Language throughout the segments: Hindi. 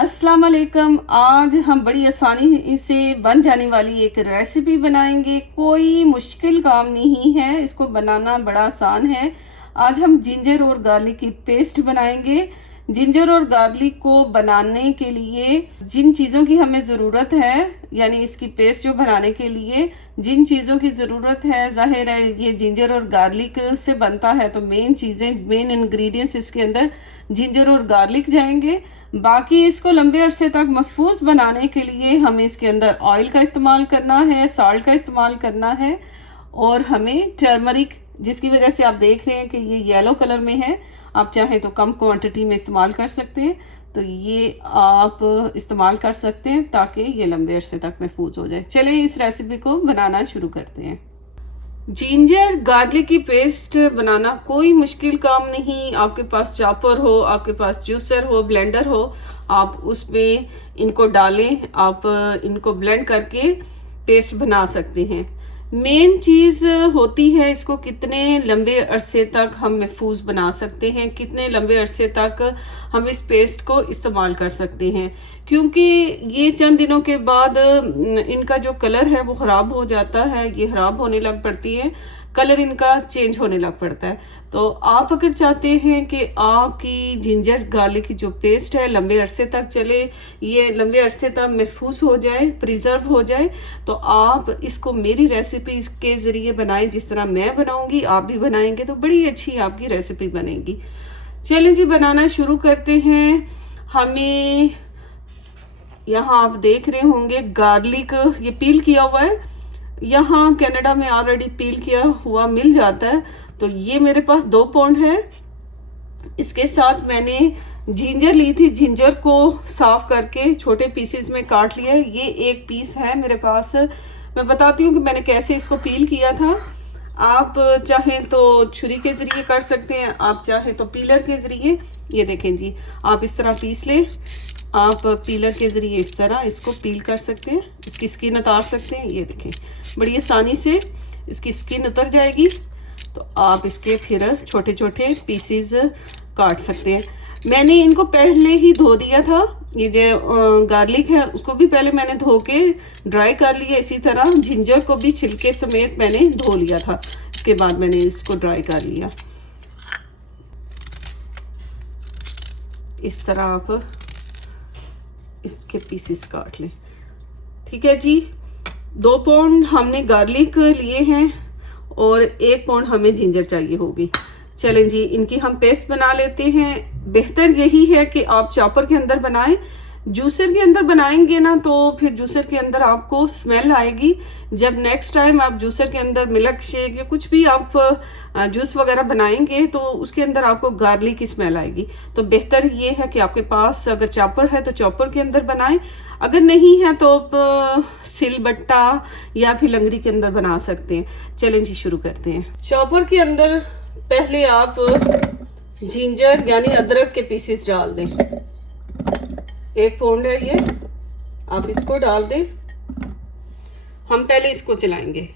अस्सलाम वालेकुम। आज हम बड़ी आसानी से बन जाने वाली एक रेसिपी बनाएंगे। कोई मुश्किल काम नहीं है, इसको बनाना बड़ा आसान है। आज हम जिंजर और गार्लिक की पेस्ट बनाएंगे। जिंजर और गार्लिक को बनाने के लिए जिन चीज़ों की हमें ज़रूरत है, यानी इसकी पेस्ट जो बनाने के लिए जिन चीज़ों की ज़रूरत है, ज़ाहिर है ये जिंजर और गार्लिक से बनता है, तो मेन इंग्रेडिएंट्स इसके अंदर जिंजर और गार्लिक जाएंगे। बाकी इसको लंबे अरसे तक महफूज बनाने के लिए हमें इसके अंदर ऑयल का इस्तेमाल करना है, साल्ट का इस्तेमाल करना है, और हमें टर्मरिक, जिसकी वजह से आप देख रहे हैं कि ये येलो कलर में है। आप चाहें तो कम क्वांटिटी में इस्तेमाल कर सकते हैं, तो ये आप इस्तेमाल कर सकते हैं ताकि ये लंबे अरसे तक महफूज हो जाए। चलें इस रेसिपी को बनाना शुरू करते हैं। जिंजर गार्लिक की पेस्ट बनाना कोई मुश्किल काम नहीं। आपके पास चॉपर हो, आपके पास जूसर हो, ब्लेंडर हो, आप उसमें इनको डालें, आप इनको ब्लेंड करके पेस्ट बना सकते हैं। मेन चीज़ होती है इसको कितने लंबे अरसे तक हम महफूज बना सकते हैं, कितने लंबे अरसे तक हम इस पेस्ट को इस्तेमाल कर सकते हैं, क्योंकि ये चंद दिनों के बाद इनका जो कलर है वो ख़राब हो जाता है, ये ख़राब होने लग पड़ती है, कलर इनका चेंज होने लग पड़ता है। तो आप अगर चाहते हैं कि आपकी जिंजर गार्लिक की जो पेस्ट है लंबे अरसे तक चले, ये लंबे अरसे तक महफूज हो जाए, प्रिजर्व हो जाए, तो आप इसको मेरी रेसिपी के ज़रिए बनाएं। जिस तरह मैं बनाऊंगी आप भी बनाएंगे तो बड़ी अच्छी आपकी रेसिपी बनेगी। चलें जी, बनाना शुरू करते हैं। हमें यहाँ आप देख रहे होंगे गार्लिक ये पील किया हुआ है। यहाँ कनाडा में ऑलरेडी पील किया हुआ मिल जाता है। तो ये मेरे पास 2 पाउंड है। इसके साथ मैंने जिंजर ली थी, जिंजर को साफ करके छोटे पीसेस में काट लिया है। ये 1 पीस है मेरे पास। मैं बताती हूँ कि मैंने कैसे इसको पील किया था। आप चाहें तो छुरी के ज़रिए कर सकते हैं, आप चाहें तो पीलर के ज़रिए। ये देखें जी, आप इस तरह पीस लें। आप पीलर के ज़रिए इस तरह इसको पील कर सकते हैं, इसकी स्किन उतार सकते हैं। ये देखें, बड़ी आसानी से इसकी स्किन उतर जाएगी। तो आप इसके फिर छोटे छोटे पीसेस काट सकते हैं। मैंने इनको पहले ही धो दिया था। ये जो गार्लिक है उसको भी पहले मैंने धो के ड्राई कर लिया। इसी तरह जिंजर को भी छिलके समेत मैंने धो लिया था। इसके बाद मैंने इसको ड्राई कर लिया। इस तरह आप इसके पीसेस काट लें। ठीक है जी, 2 पाउंड हमने गार्लिक लिए हैं और 1 पाउंड हमें जिंजर चाहिए होगी। चलें जी, इनकी हम पेस्ट बना लेते हैं। बेहतर यही है कि आप चॉपर के अंदर बनाएं। जूसर के अंदर बनाएंगे ना तो फिर जूसर के अंदर आपको स्मेल आएगी। जब नेक्स्ट टाइम आप जूसर के अंदर मिल्क शेक या कुछ भी आप जूस वगैरह बनाएंगे तो उसके अंदर आपको गार्लिक की स्मेल आएगी। तो बेहतर ये है कि आपके पास अगर चॉपर है तो चॉपर के अंदर बनाएं, अगर नहीं है तो आप सिलबट्टा या फिर लंगड़ी के अंदर बना सकते हैं। चलें जी, शुरू करते हैं। चॉपर के अंदर पहले आप जिंजर यानी अदरक के पीसेस डाल दें। 1 पाउंड है ये, आप इसको डाल दें। हम पहले इसको चलाएंगे।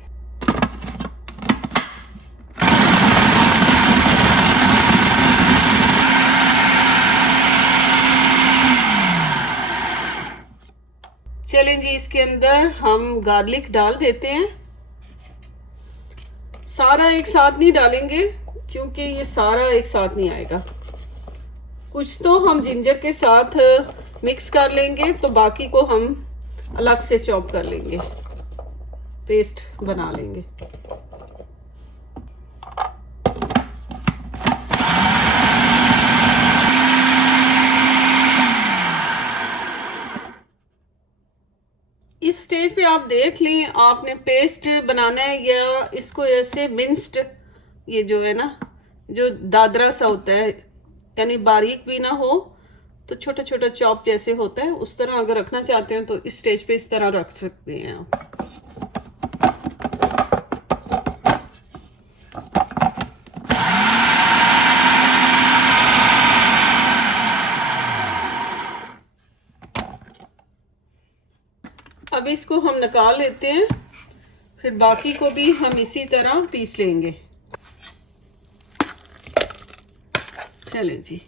चलें जी, इसके अंदर हम गार्लिक डाल देते हैं। सारा एक साथ नहीं डालेंगे क्योंकि ये सारा एक साथ नहीं आएगा। कुछ तो हम जिंजर के साथ मिक्स कर लेंगे, तो बाकी को हम अलग से चॉप कर लेंगे, पेस्ट बना लेंगे। इस स्टेज पे आप देख लें आपने पेस्ट बनाना है या इसको ऐसे मिन्स्ड, ये जो है ना, जो दादरा सा होता है, यानी बारीक भी ना हो तो छोटा छोटा चॉप जैसे होता है उस तरह अगर रखना चाहते हैं तो इस स्टेज पे इस तरह रख सकते हैं आप। अब इसको हम निकाल लेते हैं, फिर बाकी को भी हम इसी तरह पीस लेंगे। चलें जी,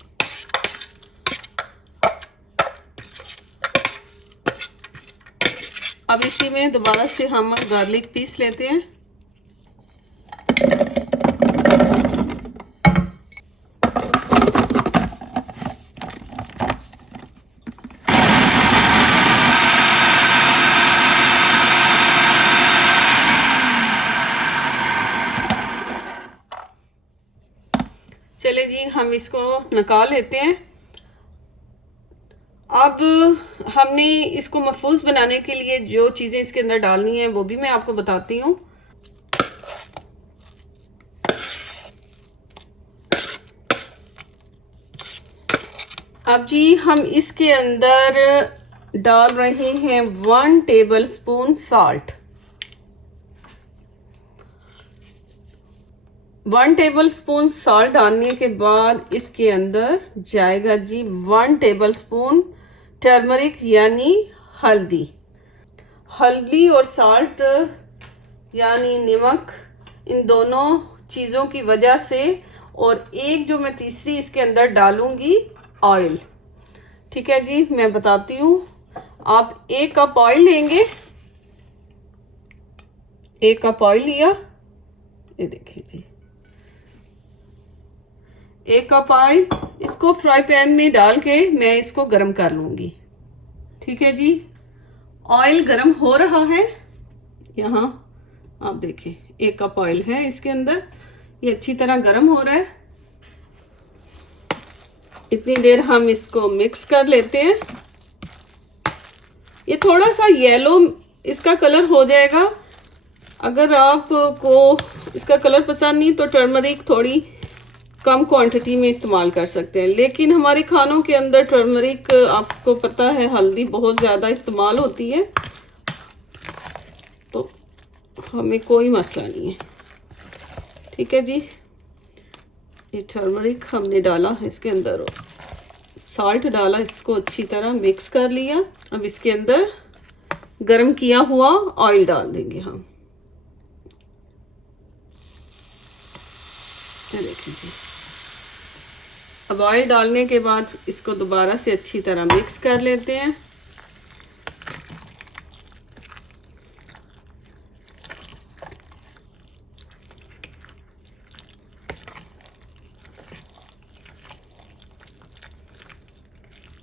अब इसी में दोबारा से हम गार्लिक पीस लेते हैं। चले जी, हम इसको निकाल लेते हैं। अब हमने इसको महफूज बनाने के लिए जो चीज़ें इसके अंदर डालनी है वो भी मैं आपको बताती हूँ। अब जी हम इसके अंदर डाल रहे हैं 1 table spoon salt. 1 table spoon salt डालने के बाद इसके अंदर जाएगा जी 1 टेबल स्पून टर्मरिक यानी हल्दी। हल्दी और साल्ट यानी नमक, इन दोनों चीज़ों की वजह से, और एक जो मैं तीसरी इसके अंदर डालूंगी ऑयल। ठीक है जी, मैं बताती हूँ। आप 1 कप ऑयल लेंगे, 1 कप ऑयल लिया, ये देखिए जी 1 कप ऑयल। इसको फ्राई पैन में डाल के मैं इसको गरम कर लूँगी। ठीक है जी, ऑयल गरम हो रहा है। यहाँ आप देखें 1 कप ऑयल है इसके अंदर, ये अच्छी तरह गरम हो रहा है। इतनी देर हम इसको मिक्स कर लेते हैं। ये थोड़ा सा येलो इसका कलर हो जाएगा। अगर आपको इसका कलर पसंद नहीं तो टर्मरिक थोड़ी कम क्वांटिटी में इस्तेमाल कर सकते हैं, लेकिन हमारे खानों के अंदर टर्मरिक आपको पता है हल्दी बहुत ज़्यादा इस्तेमाल होती है, तो हमें कोई मसला नहीं है। ठीक है जी, ये टर्मरिक हमने डाला है इसके अंदर, साल्ट डाला, इसको अच्छी तरह मिक्स कर लिया। अब इसके अंदर गरम किया हुआ ऑयल डाल देंगे हम। ये देखिए जी, अब ऑयल डालने के बाद इसको दोबारा से अच्छी तरह मिक्स कर लेते हैं।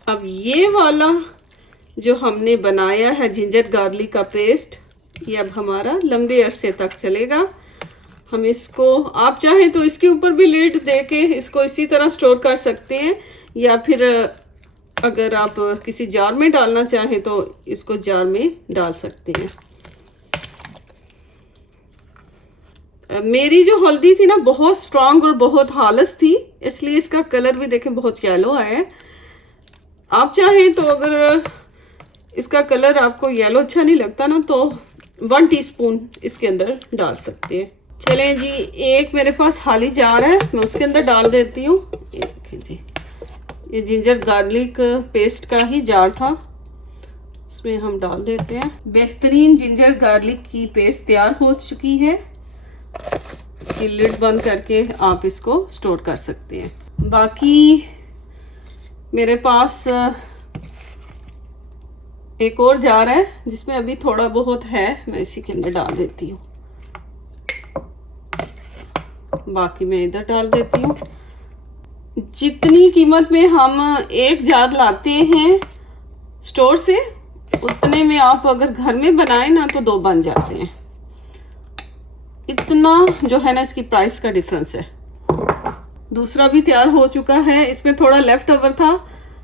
अब ये वाला जो हमने बनाया है जिंजर गार्लिक का पेस्ट, ये अब हमारा लंबे अरसे तक चलेगा। हम इसको, आप चाहें तो इसके ऊपर भी लिड दे के इसको इसी तरह स्टोर कर सकते हैं, या फिर अगर आप किसी जार में डालना चाहें तो इसको जार में डाल सकते हैं। मेरी जो हल्दी थी ना बहुत स्ट्रांग और बहुत खालिस थी, इसलिए इसका कलर भी देखें बहुत येलो है। आप चाहें तो अगर इसका कलर आपको येलो अच्छा नहीं लगता ना तो 1 टीस्पून इसके अंदर डाल सकते हैं। चलें जी, एक मेरे पास खाली जार है, मैं उसके अंदर डाल देती हूँ। ये देखें जी, ये जिंजर गार्लिक पेस्ट का ही जार था, इसमें हम डाल देते हैं। बेहतरीन जिंजर गार्लिक की पेस्ट तैयार हो चुकी है। इसकी लिड बंद करके आप इसको स्टोर कर सकते हैं। बाकी मेरे पास एक और जार है जिसमें अभी थोड़ा बहुत है, मैं इसी के अंदर डाल देती हूँ। बाकी मैं इधर डाल देती हूँ। जितनी कीमत में हम एक जार लाते हैं स्टोर से, उतने में आप अगर घर में बनाए ना तो 2 बन जाते हैं। इतना जो है ना इसकी प्राइस का डिफरेंस है। दूसरा भी तैयार हो चुका है, इसमें थोड़ा लेफ्ट ओवर था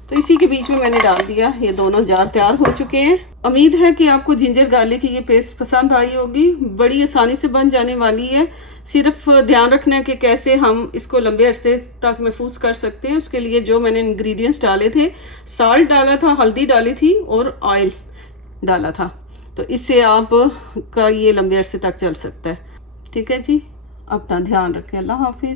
तो इसी के बीच में मैंने डाल दिया। ये दोनों जार तैयार हो चुके हैं। उम्मीद है कि आपको जिंजर गार्लिक की ये पेस्ट पसंद आई होगी। बड़ी आसानी से बन जाने वाली है। सिर्फ ध्यान रखना है कि कैसे हम इसको लंबे अरसे तक महफूज कर सकते हैं। उसके लिए जो मैंने इंग्रेडिएंट्स डाले थे, साल्ट डाला था, हल्दी डाली थी और ऑयल डाला था, तो इससे आप का ये लंबे अरसे तक चल सकता है। ठीक है जी, अपना ध्यान रखें। अल्लाह हाफिज़।